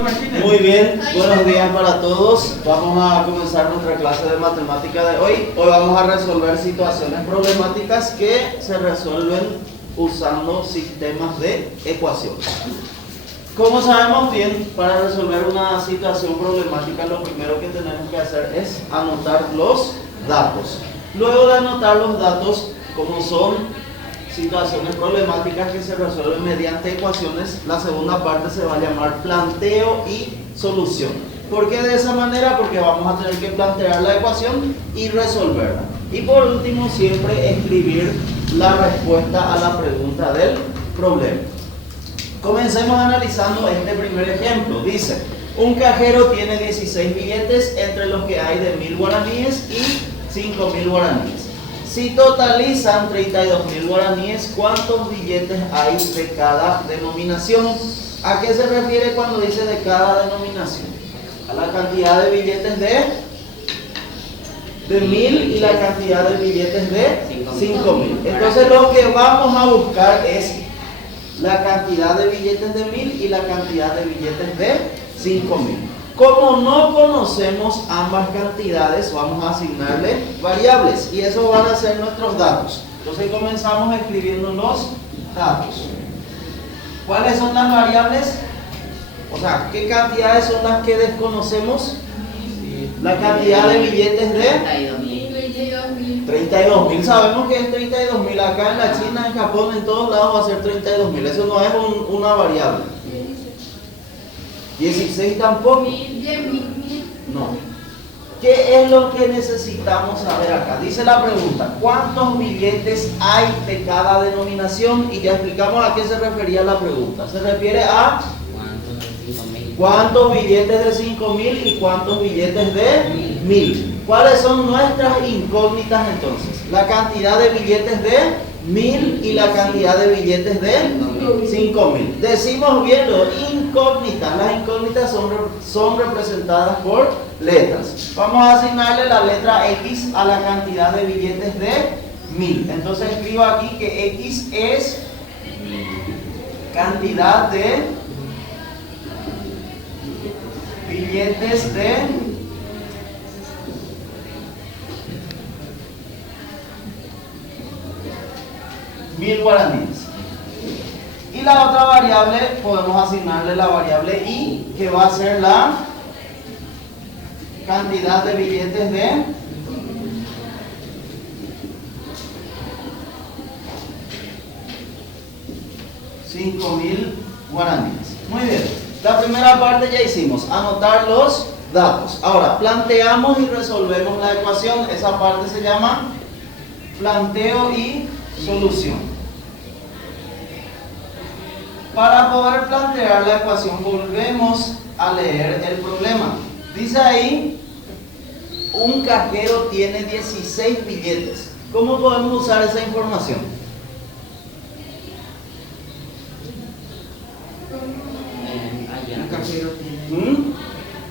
Muy bien, buenos días para todos. Vamos a comenzar nuestra clase de matemática de hoy. Hoy vamos a resolver situaciones problemáticas que se resuelven usando sistemas de ecuaciones. Como sabemos bien, para resolver una situación problemática lo primero que tenemos que hacer es anotar los datos. Luego de anotar los datos, como son situaciones problemáticas que se resuelven mediante ecuaciones, la segunda parte se va a llamar planteo y solución. ¿Por qué de esa manera? Porque vamos a tener que plantear la ecuación y resolverla. Y por último, siempre escribir la respuesta a la pregunta del problema. Comencemos analizando este primer ejemplo. Dice, un cajero tiene 16 billetes entre los que hay de 1000 guaraníes y 5000 guaraníes. Si totalizan 32.000 guaraníes, ¿cuántos billetes hay de cada denominación? ¿A qué se refiere cuando dice de cada denominación? A la cantidad de billetes de 1000 y la cantidad de billetes de 5000. Entonces lo que vamos a buscar es la cantidad de billetes de 1000 y la cantidad de billetes de 5000. Como no conocemos ambas cantidades, vamos a asignarle variables y esos van a ser nuestros datos. Entonces comenzamos escribiendo los datos. ¿Cuáles son las variables? O sea, ¿qué cantidades son las que desconocemos? La cantidad de billetes de 32.000. Sabemos que es 32.000. Acá en la China, en Japón, en todos lados va a ser 32.000. Eso no es una variable. 16 tampoco. No. ¿Qué es lo que necesitamos saber acá? Dice la pregunta, ¿cuántos billetes hay de cada denominación? Y ya explicamos a qué se refería la pregunta. Se refiere a ¿cuántos billetes de 5000 y cuántos billetes de 1000? ¿Cuáles son nuestras incógnitas entonces? La cantidad de billetes de 1000 y la cantidad de billetes de 5000. Decimos bien lo incógnitas. Las incógnitas son representadas por letras. Vamos a asignarle la letra X a la cantidad de billetes de 1000. Entonces escribo aquí que X es cantidad de billetes de 1000 guaraníes. Y la otra variable podemos asignarle la variable Y, que va a ser la cantidad de billetes de 5000 guaraníes. Muy bien. La primera parte ya hicimos, anotar los datos. Ahora, planteamos y resolvemos la ecuación. Esa parte se llama planteo y solución. Para poder plantear la ecuación, volvemos a leer el problema. Dice ahí, un cajero tiene 16 billetes. ¿Cómo podemos usar esa información?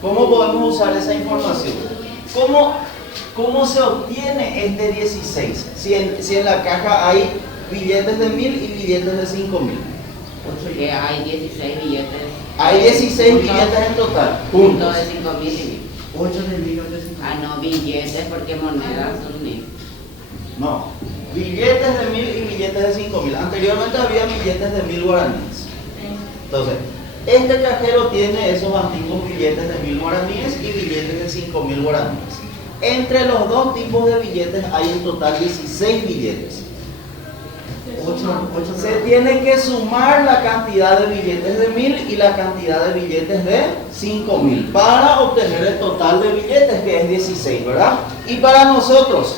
¿Cómo podemos usar esa información? ¿Cómo se obtiene este 16? Si en la caja hay billetes de 1000 y billetes de 5000. Porque hay 16 billetes. Hay 16 billetes en total. Puntos de 5000 y 1000. 8 de 1000, 8 de 5000. Ah, no, billetes porque monedas son 1000. No, billetes de 1000 y billetes de 5000. Anteriormente había billetes de 1000 guaraníes. Entonces, este cajero tiene esos antiguos billetes de 1000 guaraníes y billetes de 5000 guaraníes. Entre los dos tipos de billetes hay en total 16 billetes. Se tiene que sumar la cantidad de billetes de 1000 y la cantidad de billetes de 5000 para obtener el total de billetes, que es 16, ¿verdad? Y para nosotros,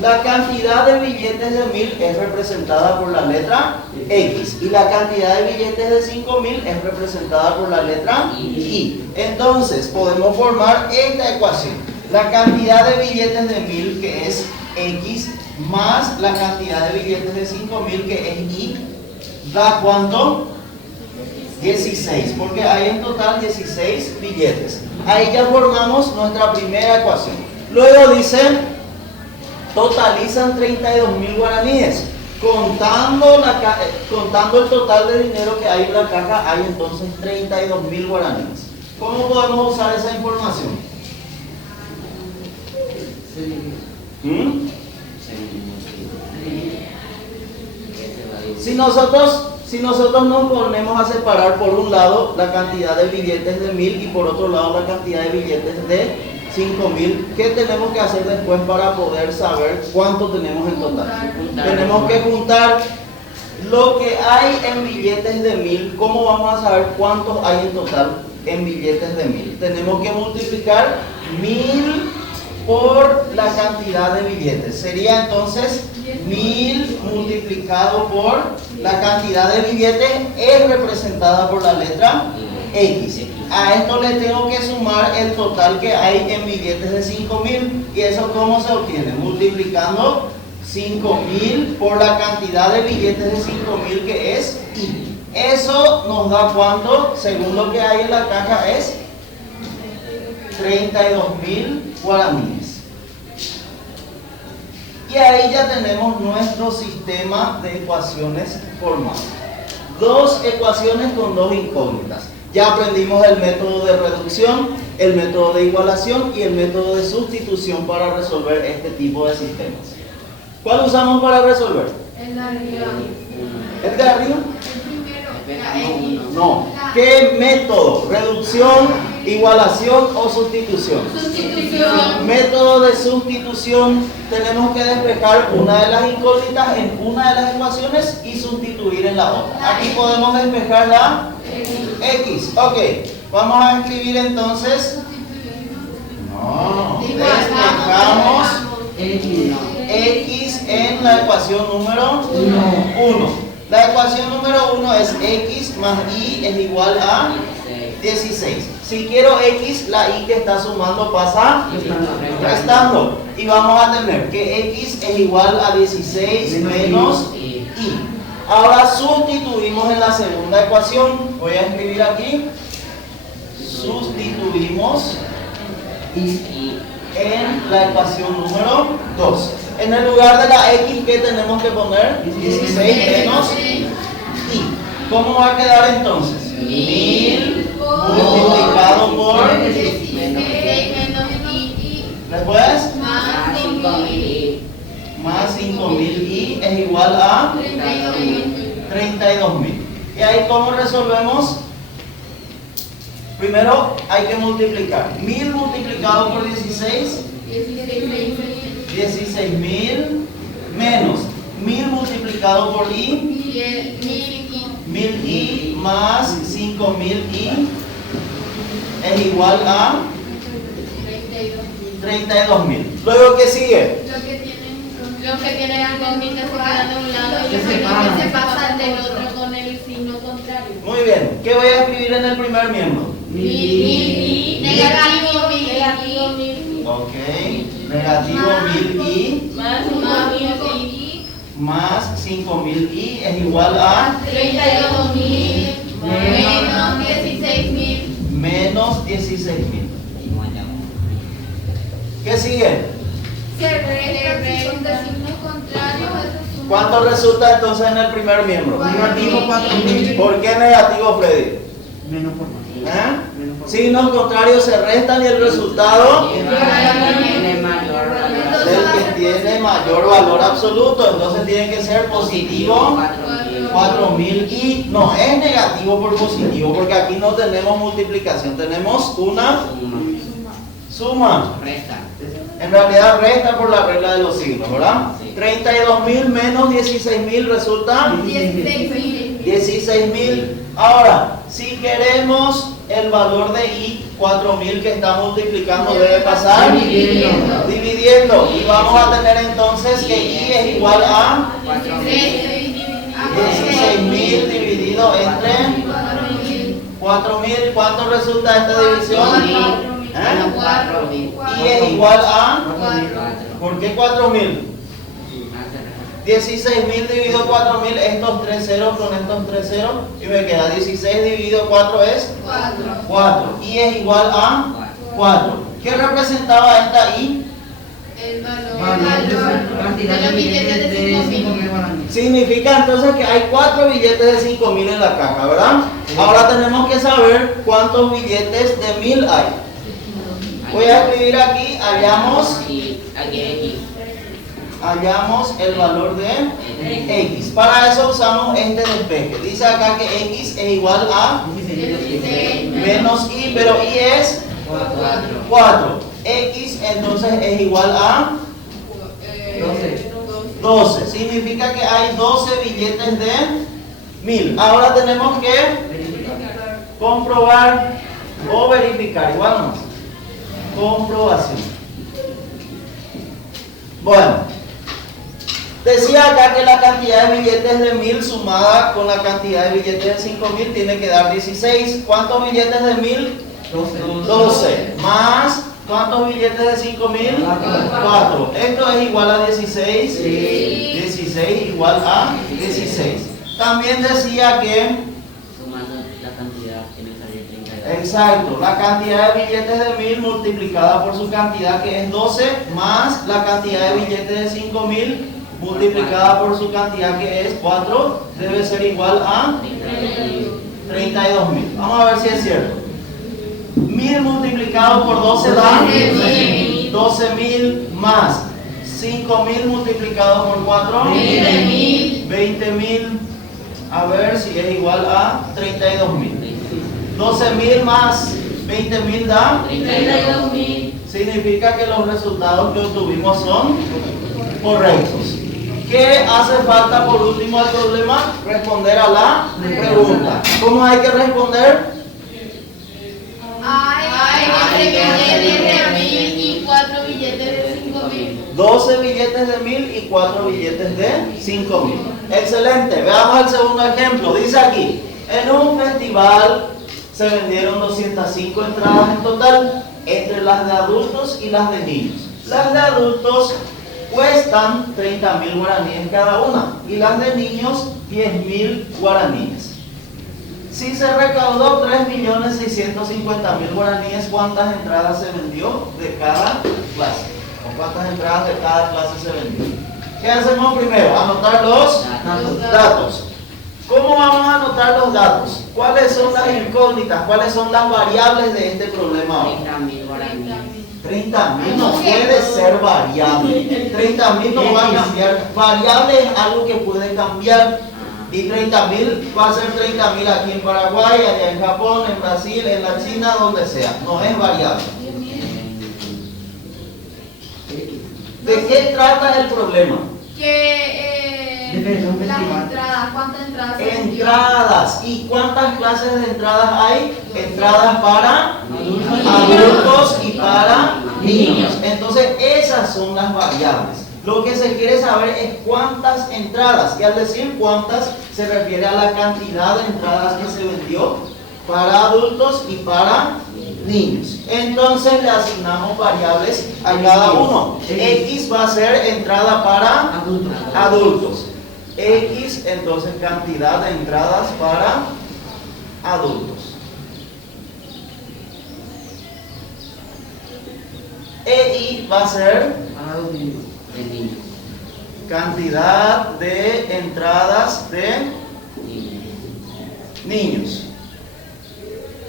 la cantidad de billetes de 1000 es representada por la letra X y la cantidad de billetes de 5000 es representada por la letra Y. Entonces, podemos formar esta ecuación. La cantidad de billetes de 1000, que es X, más la cantidad de billetes de 5000, que es Y, da ¿cuánto? 16, porque hay en total 16 billetes. Ahí ya formamos nuestra primera ecuación. Luego dice, totalizan 32.000 guaraníes. contando el total de dinero que hay en la caja, hay entonces 32.000 guaraníes. ¿Cómo podemos usar esa información? ¿Mm? Si nosotros nos ponemos a separar por un lado la cantidad de billetes de 1.000 y por otro lado la cantidad de billetes de 5.000, ¿qué tenemos que hacer después para poder saber cuánto tenemos en total? Tenemos que juntar lo que hay en billetes de 1.000. ¿Cómo vamos a saber cuántos hay en total en billetes de 1.000? Tenemos que multiplicar 1.000 por la cantidad de billetes. Sería entonces 1.000 multiplicado por la cantidad de billetes, es representada por la letra X. A esto le tengo que sumar el total que hay en billetes de 5.000. ¿Y eso cómo se obtiene? Multiplicando 5.000 por la cantidad de billetes de 5.000, que es Y. Eso nos da cuánto, según lo que hay en la caja, es 32.000 guaraníes. Y ahí ya tenemos nuestro sistema de ecuaciones formales. Dos ecuaciones con dos incógnitas. Ya aprendimos el método de reducción, el método de igualación y el método de sustitución para resolver este tipo de sistemas. ¿Cuál usamos para resolver? El de arriba. ¿El de arriba? El primero. No. ¿Qué método? ¿Reducción, igualación o sustitución? Sustitución. Método de sustitución, tenemos que despejar una de las incógnitas en una de las ecuaciones y sustituir en la otra. Aquí podemos despejar la X. Ok, vamos a escribir entonces. No, despejamos X en la ecuación número 1. La ecuación número 1 es X más Y es igual a 16. Si quiero X, la Y que está sumando pasa restando. Y vamos a tener que X es igual a 16 menos Y. Ahora sustituimos en la segunda ecuación. Voy a escribir aquí. Sustituimos en la ecuación número 2. En el lugar de la X, ¿qué tenemos que poner? 16 menos Y. ¿Cómo va a quedar entonces? 1.000 multiplicado por... 16 menos Y. Después, Más 5.000. más 5.000 Y es igual a 32.000. ¿Y ahí cómo resolvemos? Primero hay que multiplicar. 1.000 multiplicado por 16, 16.000 menos 1.000 multiplicado por Y, 1.000 Y más 5.000 Y es igual a 32.000. Luego, ¿qué sigue? Los que tienen incógnitas se quedan de un lado y los que se pasan del otro con el signo contrario. Muy bien. ¿Qué voy a escribir en el primer miembro? Negativo 1.000. Ok. Negativo 1.000Y Más 5.000. más 5.000 Y es igual a 32.000 menos 16.000. menos 16.000. ¿Qué sigue? Se resta son de signo contrario. ¿Cuánto resulta entonces en el primer miembro? Negativo 4.000. ¿Por qué negativo, Freddy? Menos por más. ¿Eh? Signos contrarios se restan y el resultado Tiene mayor valor. del que tiene mayor valor absoluto. Entonces tiene que ser positivo 4.000 y no es negativo por positivo, porque aquí no tenemos multiplicación, tenemos una suma. Resta. En realidad resta por la regla de los signos, ¿verdad? Sí. 32.000 menos 16.000 resulta 16.000. 16.000. Ahora, si queremos el valor de Y, 4.000 que está multiplicando debe pasar dividiendo. Y vamos a tener entonces que Y es igual a 16.000 dividido entre 4.000. ¿Cuánto resulta esta división? Menos 4.000. Y es igual a... ¿Por qué 4.000? 16.000 dividido 4.000, estos 3 ceros con estos 3 ceros, y me queda 16 dividido 4 es 4. Y es igual a 4. ¿Qué representaba esta Y? El valor Cantidad de los billetes de 5.000. guaraníes. Significa entonces que hay 4 billetes de 5.000 en la caja, ¿verdad? Ahora tenemos que saber cuántos billetes de 1.000 hay. Voy a escribir aquí, hallamos el valor de X. Para eso usamos este despeje. Dice acá que X es igual a menos Y, pero Y es 4. X entonces es igual a 12. Significa que hay 12 billetes de 1.000. Ahora tenemos que comprobar o verificar. Igual más. Comprobación. Bueno, decía acá que la cantidad de billetes de 1.000 sumada con la cantidad de billetes de 5.000 tiene que dar 16. ¿Cuántos billetes de 1.000? 12. Más, ¿cuántos billetes de 5.000? 4. Esto es igual a 16. 16 igual a 16. También decía que Sumando la cantidad tiene que salir 32. exacto, la cantidad de billetes de 1.000 multiplicada por su cantidad que es 12 más la cantidad de billetes de 5.000 multiplicada por su cantidad que es 4 debe ser igual a 32.000. Vamos a ver si es cierto. 1.000 multiplicado por 12 da 12.000 más 5.000 multiplicado por 4 20.000. A ver si es igual a 32.000. 12.000 más 20.000 da 32.000. significa que los resultados que obtuvimos son correctos. ¿Qué hace falta por último al problema? Responder a la pregunta. ¿Cómo hay que responder? Hay 12 billetes de 1.000 y 4 billetes de 5.000. 12 billetes de 1.000 y 4 billetes de 5.000. Excelente. Veamos el segundo ejemplo. Dice aquí, en un festival se vendieron 205 entradas en total, entre las de adultos y las de niños. Las de adultos cuestan 30.000 guaraníes cada una y las de niños 10.000 guaraníes. Si se recaudó 3.650.000 guaraníes, ¿cuántas entradas se vendió de cada clase? ¿O cuántas entradas de cada clase se vendió? ¿Qué hacemos primero? Anotar los datos. ¿Cómo vamos a anotar los datos? ¿Cuáles son las incógnitas? ¿Cuáles son las variables de este problema ahora? 30.000 guaraníes. 30.000 no puede ser variable. 30.000 no va a cambiar. Variable es algo que puede cambiar. Y 30.000 va a ser 30.000 aquí en Paraguay, allá en Japón, en Brasil, en la China, donde sea. No es variable. ¿De qué trata el problema? Las entradas, ¿cuántas entradas se vendió? Entradas. ¿Y cuántas clases de entradas hay? Entradas para adultos y para niños. Entonces, esas son las variables. Lo que se quiere saber es cuántas entradas. Y al decir cuántas, se refiere a la cantidad de entradas que se vendió para adultos y para niños. Entonces, le asignamos variables a cada uno. X va a ser entrada para adultos. X, entonces, cantidad de entradas para adultos. Y va a ser cantidad de entradas de niños.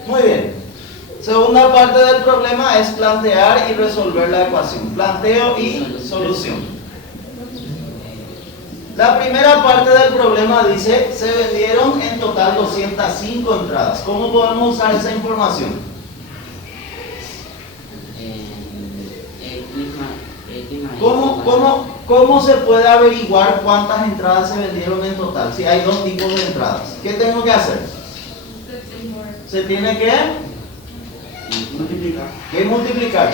Muy bien. Segunda parte del problema es plantear y resolver la ecuación. Planteo y solución. La primera parte del problema dice, se vendieron en total 205 entradas. ¿Cómo podemos usar esa información? ¿Cómo se puede averiguar cuántas entradas se vendieron en total? Si hay dos tipos de entradas. ¿Qué tengo que hacer? Se tiene que multiplicar.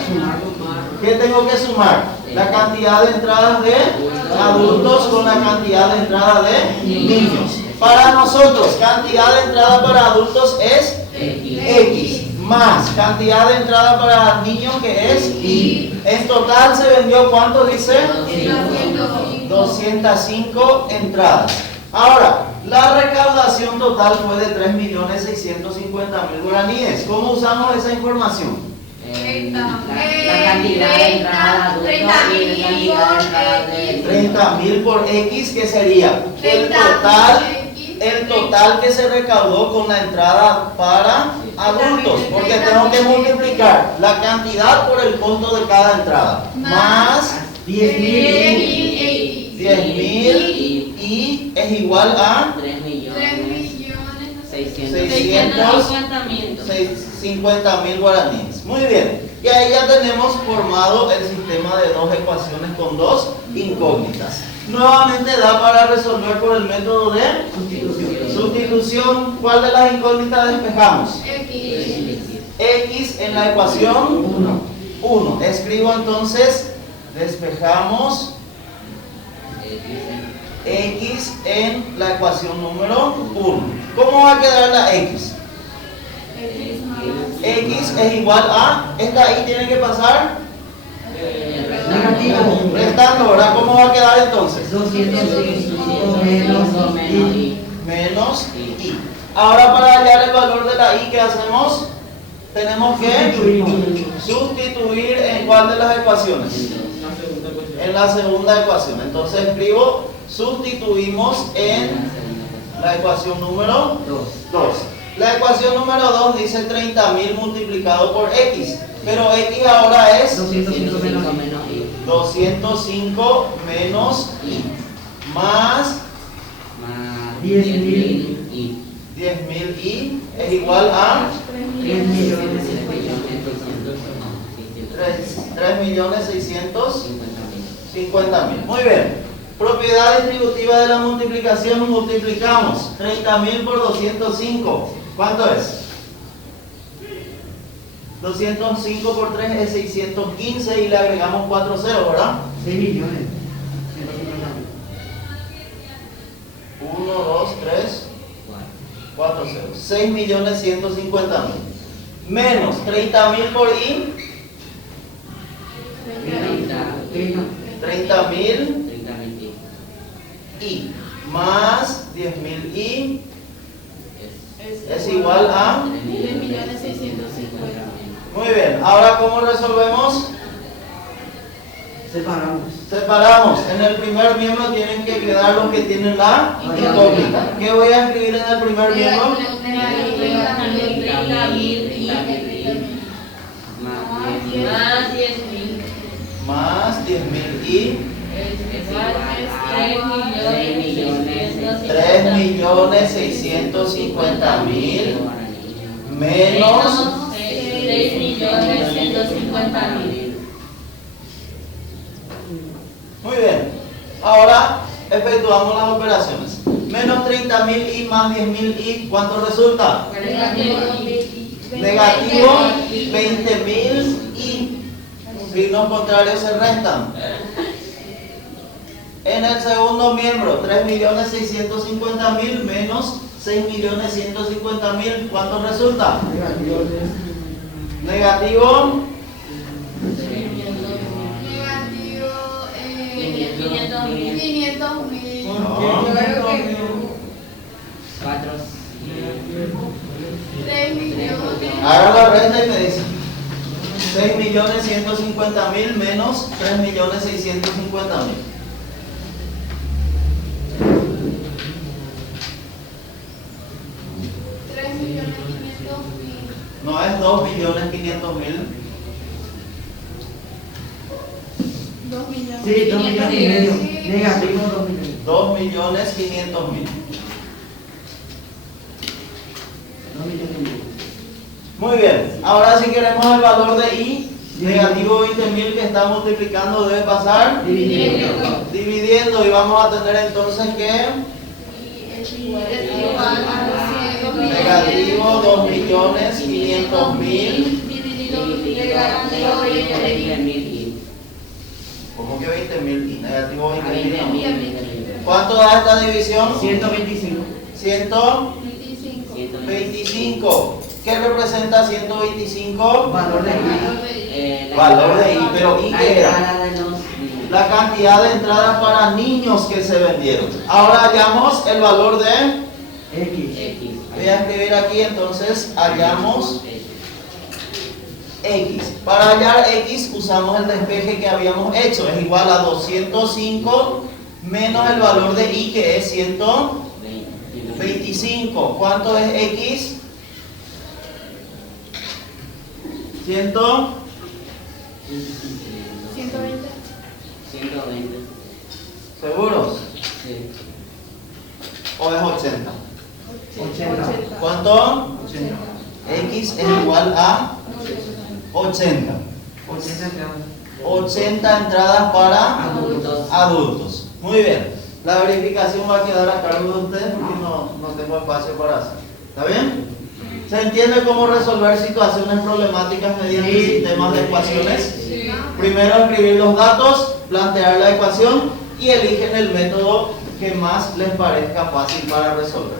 ¿Qué tengo que sumar? La cantidad de entradas de adultos con la cantidad de entradas de niños. Para nosotros, cantidad de entrada para adultos es X. Más cantidad de entrada para niños que es Y. En total se vendió, ¿cuánto dice? 205 entradas. Ahora, la recaudación total fue de 3.650.000 guaraníes. ¿Cómo usamos esa información? La cantidad de entrada adulto y la cantidad de entrada de 30.000 por X, que sería el total que se recaudó con la entrada para adultos, porque tengo que multiplicar la cantidad por el costo de cada entrada, más 10.000. 10.000 y es igual a 50.000 guaraníes. Muy bien, y ahí ya tenemos formado el sistema de dos ecuaciones con dos incógnitas. Nuevamente da para resolver por el método de sustitución. ¿Cuál de las incógnitas despejamos? X en la ecuación 1. Escribo entonces, despejamos X en la ecuación número 1. ¿Cómo va a quedar la X? X es igual a, esta Y tiene que pasar Negativo. restando, ¿verdad? ¿Cómo va a quedar entonces? 205 menos y. Menos Y. Ahora para hallar el valor de la Y, ¿qué hacemos? Tenemos que sustituir en cuál de las ecuaciones. En la segunda ecuación. Entonces escribo, sustituimos en la ecuación número 2. La ecuación número 2 dice 30.000 multiplicado por X. Pero X ahora es 205 menos y. 205 menos Y. Más 10.000. 10.000 Y es igual a 3.650.000. Muy bien. Propiedad distributiva de la multiplicación, multiplicamos 30.000 por 205. ¿Cuánto es? 205 por 3 es 615 y le agregamos 4 ceros, ¿verdad? 6 millones. 1, 2, 3, 4 ceros. 6.150.000. Menos 30.000 por I. 30.000 Y. Más 10.000 Y. Es igual a 10.650.000. Muy bien, ahora ¿cómo resolvemos? Separamos. En el primer miembro tienen que quedar los que tienen la incógnita. ¿Qué voy a escribir en el primer miembro? Más 10.000 Y. 3.650.000 menos 6.150.000. Muy bien, ahora efectuamos las operaciones. Menos 30.000 Y más 10.000 Y, ¿cuánto resulta? Negativo 20.000 Y. Signos contrarios se restan. En el segundo miembro, 3.650.000 menos 6.150.000, ¿cuánto resulta? Negativo 500.000. No. 3 millones. Haga la resta y me dice 6.150.000 menos 3.650.000. No es 2.500.000. 2 millones. Sí, 2 millones y medio. Negativo 2 millones. 2.500.000. 2 millones y medio. Muy bien, ahora si queremos el valor de I, negativo 20.000 que está multiplicando debe pasar dividiendo y vamos a tener entonces que negativo 2.500.000. ¿Cómo que 20.000 y negativo 20.000? ¿Cuánto da esta división? 125. 125. ¿Qué representa 125? Valor de I. Valor de I, pero I ¿qué era? La cantidad de entradas para niños que se vendieron. Ahora hallamos el valor de X. Voy a escribir aquí entonces, hallamos X. Para hallar X usamos el despeje que habíamos hecho. Es igual a 205 menos el valor de Y, que es 125. ¿Cuánto es X? 120. 120. ¿Seguros? Sí. ¿O es 80? 80. ¿Cuánto? 80. X es igual a 80. 80 entradas. 80 entradas para Adultos. adultos. Muy bien. La verificación va a quedar a cargo de ustedes porque no tengo espacio para hacer. ¿Está bien? ¿Se entiende cómo resolver situaciones problemáticas mediante Sí. sistemas de ecuaciones? Sí. Primero escribir los datos, plantear la ecuación y eligen el método que más les parezca fácil para resolver.